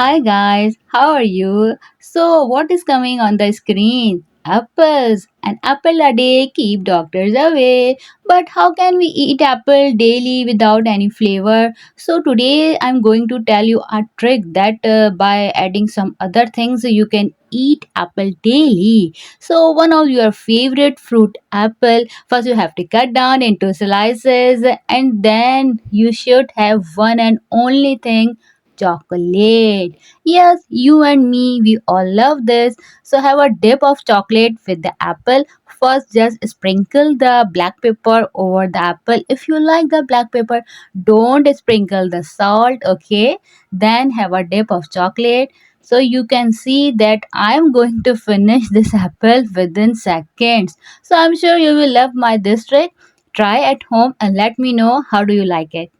Hi guys, how are you? So, what is coming on the screen? Apples. An apple a day keep doctors away. But how can we eat apple daily without any flavor? So today I'm going to tell you a trick that by adding some other things you can eat apple daily. So one of your favorite fruit apple, first you have to cut down into slices and then you should have one and only thing, chocolate. Yes, you and me, we all love this. So have a dip of chocolate with the apple. First, just sprinkle the black pepper over the apple. If you like the black pepper, don't sprinkle the salt, okay? Then have a dip of chocolate. So you can see that I'm going to finish this apple within seconds. So I'm sure you will love my this trick. Try at home and let me know how do you like it.